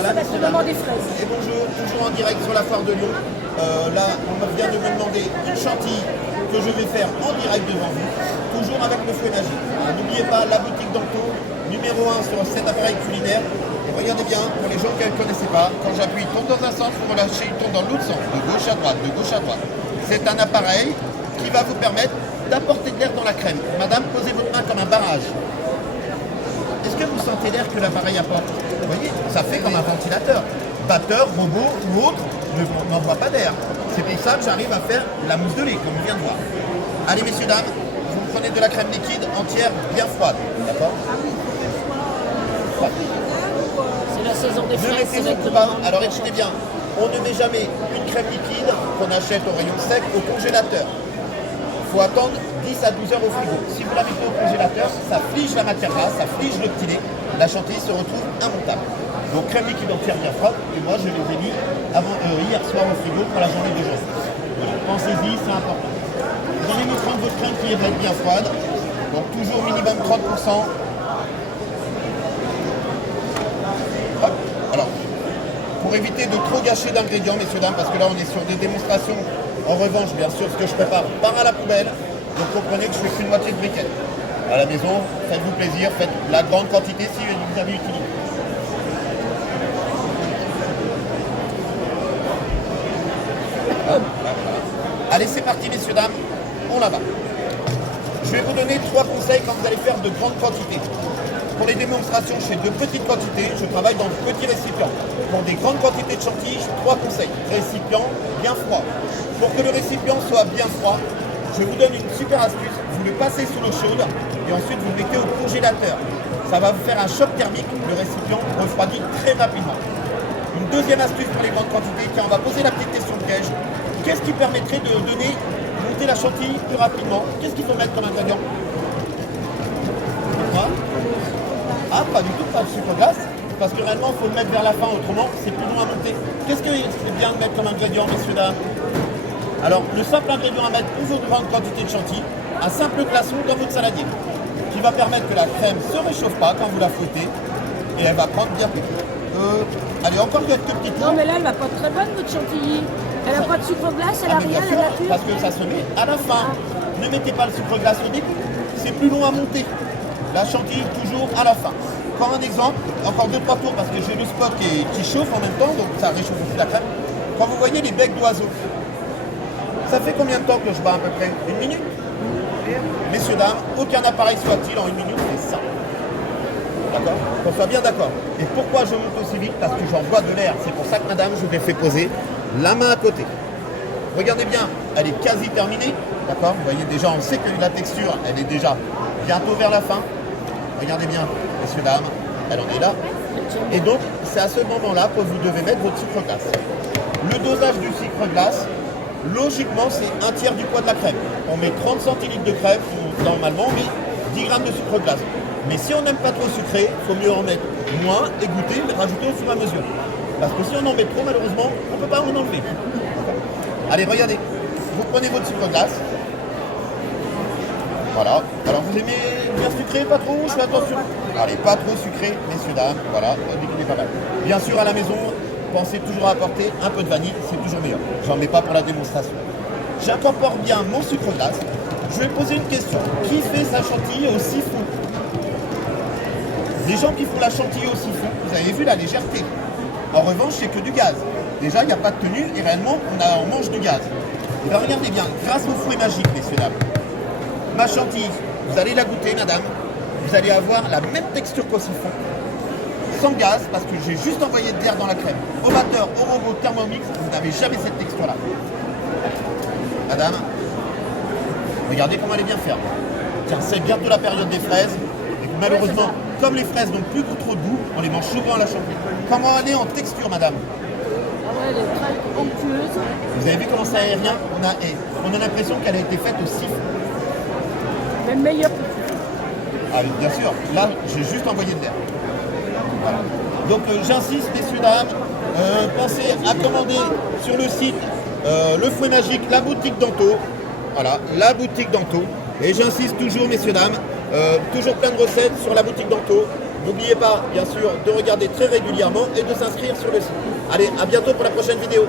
Ça va être le moment des fraises. Et bonjour, toujours en direct sur la foire de Lyon. Là, on vient de me demander une chantilly que je vais faire en direct devant vous, toujours avec le fouet magique. N'oubliez pas la boutique d'Anto, numéro 1 sur cet appareil culinaire. Et regardez bien, pour les gens qui ne le connaissaient pas, quand j'appuie, il tourne dans un sens, pour relâcher, il tourne dans l'autre sens, de gauche à droite, de gauche à droite. C'est un appareil qui va vous permettre d'apporter de l'air dans la crème. Madame, posez votre main comme un barrage. Est-ce que vous sentez l'air que l'appareil apporte? Vous voyez, ça fait comme un ventilateur. Batteur, robot ou autre n'envoie pas d'air. C'est pour ça que j'arrive à faire la mousse de lait, comme on vient de voir. Allez, messieurs, dames, vous prenez de la crème liquide entière, bien froide. D'accord? C'est la saison des Ne fraises. mettez surtout pas. Alors écoutez bien, on ne met jamais une crème liquide qu'on achète au rayon sec au congélateur. Il faut attendre 10 à 12 heures au frigo. Si vous la mettez au congélateur, ça flige la matière grasse, ça flige le petit lait. La chantilly se retrouve immontable. Donc crème liquide entière bien froide. Et moi, je les ai mis hier soir au frigo pour la journée d'aujourd'hui. Pensez-y, c'est important. Vous allez me prendre votre crème qui va être bien froide. Donc toujours minimum 30%. Hop. Alors, pour éviter de trop gâcher d'ingrédients, messieurs, dames, parce que là, on est sur des démonstrations. En revanche, bien sûr, ce que je prépare part à la poubelle. Donc comprenez que je fais qu'une moitié de briquette. À la maison, faites-vous plaisir, faites la grande quantité si vous avez utilisé. Allez, c'est parti, messieurs, dames, on la va. Je vais vous donner 3 conseils quand vous allez faire de grandes quantités. Pour les démonstrations, je fais de petites quantités, je travaille dans de petits récipients. Pour des grandes quantités de chantilly, 3 conseils. Récipient bien froid. Pour que le récipient soit bien froid, je vous donne une super astuce. Vous le passez sous l'eau chaude et ensuite vous le mettez au congélateur. Ça va vous faire un choc thermique, le récipient refroidit très rapidement. Une deuxième astuce pour les grandes quantités, tiens, on va poser la petite question de piège. Qu'est-ce qui permettrait de monter la chantilly plus rapidement? Qu'est-ce qu'il faut mettre comme ingrédient? Ah, pas du tout, pas de sucre glace, parce que réellement, il faut le mettre vers la fin, autrement, c'est plus long à monter. Qu'est-ce que c'est bien de mettre comme ingrédient, messieurs, dames? Alors, le simple ingrédient à mettre pour vos grandes quantités de chantilly, un simple glaçon dans votre saladier, qui va permettre que la crème ne se réchauffe pas quand vous la fouettez, et elle va prendre bien plus. Allez, encore quelques petites Non, mais là, elle va pas être très bonne, votre chantilly. Elle n'a pas de sucre glace, elle a mais rien, bien la sûr, nature. parce que ça se met à la fin. Ne mettez pas le sucre glace au début, c'est plus long à monter. La chantilly toujours à la fin. Encore un exemple, encore 2-3 tours parce que j'ai le spot qui chauffe en même temps, donc ça réchauffe aussi la crème. Quand vous voyez les becs d'oiseaux, ça fait combien de temps que je bats à peu près? 1 minute? Messieurs, dames, aucun appareil soit-il en 1 minute fait ça. D'accord? Qu'on soit bien d'accord. Et pourquoi je monte aussi vite? Parce que j'envoie de l'air. C'est pour ça que madame, je vous ai fait poser la main à côté. Regardez bien, elle est quasi terminée. D'accord? Vous voyez déjà, on sait que la texture, elle est déjà bientôt vers la fin. Regardez bien, messieurs, dames, elle en est là. Et donc, c'est à ce moment-là que vous devez mettre votre sucre glace. Le dosage du sucre glace, logiquement, c'est 1/3 du poids de la crème. On met 30 centilitres de crème, normalement, on met 10 grammes de sucre glace. Mais si on n'aime pas trop sucré, il faut mieux en mettre moins et goûter, mais rajouter au fur et à mesure. Parce que si on en met trop, malheureusement, on ne peut pas en enlever. Allez, regardez. Vous prenez votre sucre glace. Voilà. Alors, vous aimez bien sucré, pas trop? Je fais attention. Allez, pas trop sucré, messieurs, dames. Voilà, déclinez pas mal. Bien sûr, à la maison, pensez toujours à apporter un peu de vanille, c'est toujours meilleur. J'en mets pas pour la démonstration. J'incorpore bien mon sucre glace. Je vais poser une question. Qui fait sa chantilly au siphon? Les gens qui font la chantilly au siphon, vous avez vu la légèreté. En revanche, c'est que du gaz. Déjà, il n'y a pas de tenue et réellement, on mange du gaz. Et bien, regardez bien, grâce au fouet magique, messieurs, dames, ma chantilly, vous allez la goûter, madame, vous allez avoir la même texture qu'au siphon, sans gaz, parce que j'ai juste envoyé de l'air dans la crème. Au batteur, au robot, Thermomix, vous n'avez jamais cette texture-là. Madame, regardez comment elle est bien ferme. Tiens, c'est bientôt la période des fraises. Et malheureusement, comme les fraises n'ont plus trop de goût, on les mange souvent à la chantilly. Comment elle est en texture, madame? Ah ouais, elle est très onctueuse. Vous avez vu comment c'est aérien? On a l'impression qu'elle a été faite au siphon. Même meilleure que tout. Ah oui, bien sûr. Là, j'ai juste envoyé de l'air. Voilà. Donc, j'insiste, messieurs, dames, pensez à commander sur le site le fouet magique, la boutique d'Anto. Voilà, la boutique d'Anto. Et j'insiste toujours, messieurs, dames, toujours plein de recettes sur la boutique d'Anto. N'oubliez pas, bien sûr, de regarder très régulièrement et de s'inscrire sur le site. Allez, à bientôt pour la prochaine vidéo.